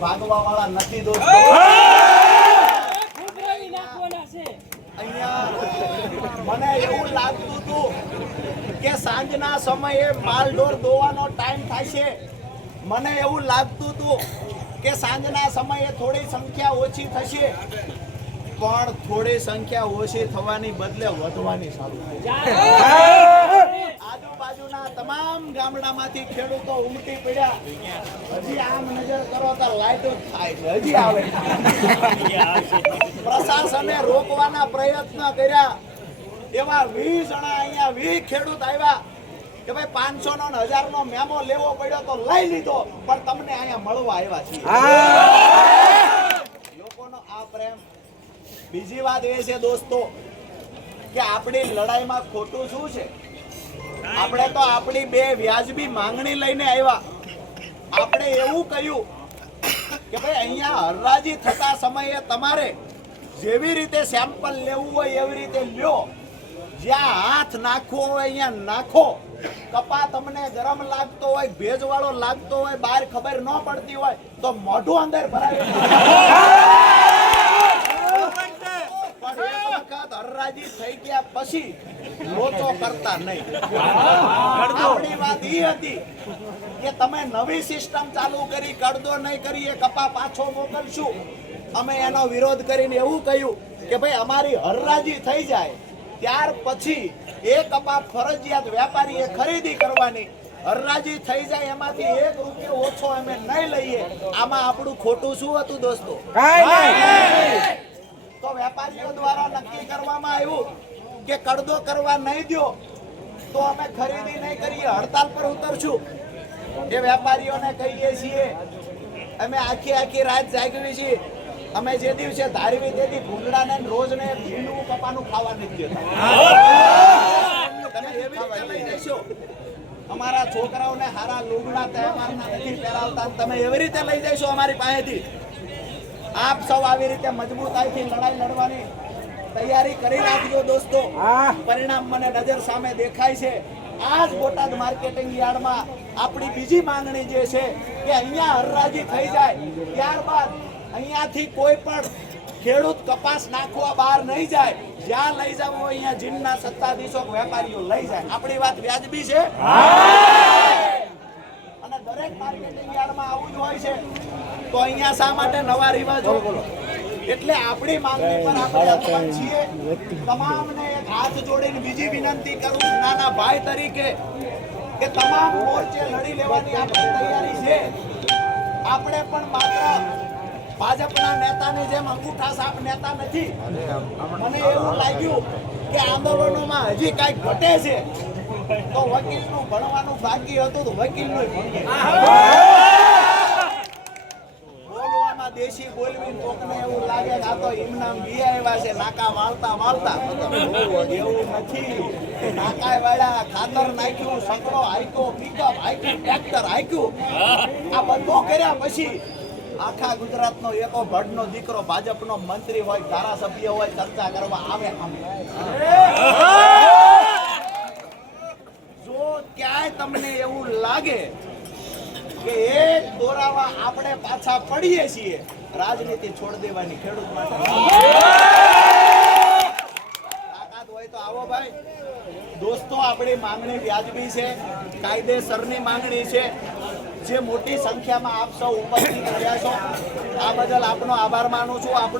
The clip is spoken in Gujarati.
ભાગવા વાળા નથી દોસ્તો. ઉભરાવી નાખવાના છે. અહીંયા મને એવું લાગતું હતું કે સાંજના સમયે માલઢોર દોવાનો ટાઈમ થશે મને એવું લાગતું હતું કે સાંજના સમયે થોડી સંખ્યા ઓછી થશે. પણ થોડી સંખ્યા ઓછી થવાની બદલે વધવાની આજુબાજુના તમામ ગામડામાંથી ખેડૂતો ઉમટી પડ્યા. હજી આમ નજર કરો તો લાઈટો થાય છે. હજી આવે. પ્રશાસને રોકવાના પ્રયત્ન કર્યા. એવા વીસ જણા અહીંયા વીસ ખેડૂત આવ્યા કે ભાઈ પાંચસો નો હજાર નો મેમો લેવો પડ્યો તો લઈ લીધો. પણ તમને અહીંયા મળવા આવ્યા છીએ. લોકોનો આ પ્રેમ. બીજી વાત એ છે દોસ્તો કે આપણી લડાઈમાં ખોટું શું છે? આપણે તો આપણી બે વ્યાજબી માંગણી લઈને આવ્યા. આપણે એવું કહ્યું કે ભાઈ, અહીંયા હરરાજી થતા સમયે તમારે જેવી રીતે સેમ્પલ લેવું હોય એવી રીતે લ્યો. જ્યાં હાથ નાખવો હોય, અહીંયા નાખો. કપા તમને ગરમ લાગતો હોય, ભેજવાળો લાગતો હોય, બહાર ખબર ન પડતી હોય, તો મોઢું અંદર ભરાય પણ એક વખત હરરાજી થઈ ગયા પછી લોચો કરતા નહીં. આપણી વાત ઈ હતી કે તમે નવી સિસ્ટમ ચાલુ કરી કરદો નહીં કરી એ કપા પાછો મોકલશું. અમે એનો વિરોધ કરીને એવું કહ્યું કે ભાઈ અમારી હરરાજી થઈ જાય ત્યાર પછી એ કપા ફરજિયાત વેપારીએ ખરીદી કરવાની. હરરાજી થઈ જાય એમાંથી એક રૂપિયો ઓછો અમે નહીં લઈએ. આમાં આપણું ખોટું શું હતું દોસ્તો? તો વેપારીઓ દ્વારા નક્કી કરવામાં આવ્યું કે કડદો કરવા નહીં દો તો અમે ખરીદી નહીં કરીએ, હડતાલ પર ઉતરશું. એ વેપારીઓને કહીએ છીએ, અમે આખી આખી રાત જાગવી છીએ. અમે જે દિવસે ધારવી તે દી ભૂંગળાને ને રોજને ભીનું કપાનું ખાવા નથી તમે એવી રીતે લઈ જશો. અમારા છોકરાઓને હારા લુગડા, તહેવારના નથી પહેરાવતા. તમે એવી રીતે લઈ જશો અમારી પાસેથી. આપ સૌ આવી રીતે મજબૂતાઈથી લડાઈ લડવાની તૈયારી કરી રાખજો દોસ્તો. પરિણામ મને નજર સામે દેખાય છે. આ જ બોટાદ માર્કેટિંગ યાર્ડમાં આપણી બીજી માંગણી જે છે કે અહીંયા હરરાજી થઈ જાય. ત્યારબાદ અહીંયાથી કોઈ પણ ખેડૂત કપાસ નાખવા બહાર નહીં જાય. જ્યાં લઈ જવું હોય અહીંયા જીનના સત્તાધીશો વેપારીઓ લઈ જાય. આપણી વાત વ્યાજબી છે? અને દરેક માર્કેટિંગ યાર્ડમાં આવું જ હોય છે. તો અહીંયા શા માટે નવા રિવાજો એટલે આપણી માંગણી પર આપણે અકબંધ છીએ. તમામને એક હાથ જોડીને બીજી વિનંતી કરું નાના ભાઈ તરીકે કે તમામ મોરચે લડી લેવાની આપણી તૈયારી છે. આપણે પણ માત્ર ભાજપના નેતાની જેમ અંગૂઠા સાપ નેતા નથી. મને એવું લાગ્યું કે આંદોલનોમાં હજી કાંઈક ઘટે છે. તો વકીલનું ભણવાનું બાકી હતું તો વકીલનું ભણીએ. બોલવામાં બોલવી કોકને એવું લાગે આ તો ઇમનામ બી આવ્યા છે નાકા વાળતા વાળતા. એવું નથી. નાકા વાળા ખાતર નાખ્યું સંકળો હાઈકો પિકઅપ હાઈક્યું ટ્રેક્ટર હાઈક્યું આ બધો કર્યા પછી આખા ગુજરાતનો એકો ભડનો દીકરો ભાજપનો મંત્રી હોય ધારાસભ્ય હોય ચર્ચા કરવા આવે આમ. જો ક્યાંય તમને એવું લાગે કે એક દોરાવા આપણે પાછા પડીએ છીએ. રાજનીતિ છોડી દેવાની ખેડૂત માટે. હોય તો આવો ભાઈ. દોસ્તો, આપણી માંગણી વ્યાજબી છે, કાયદેસરની માંગણી છે. જે મોટી સંખ્યામાં આપ ઉપસ્થિત રહ્યા છો, આ બદલ આપનો આભાર માનું છું. આપણું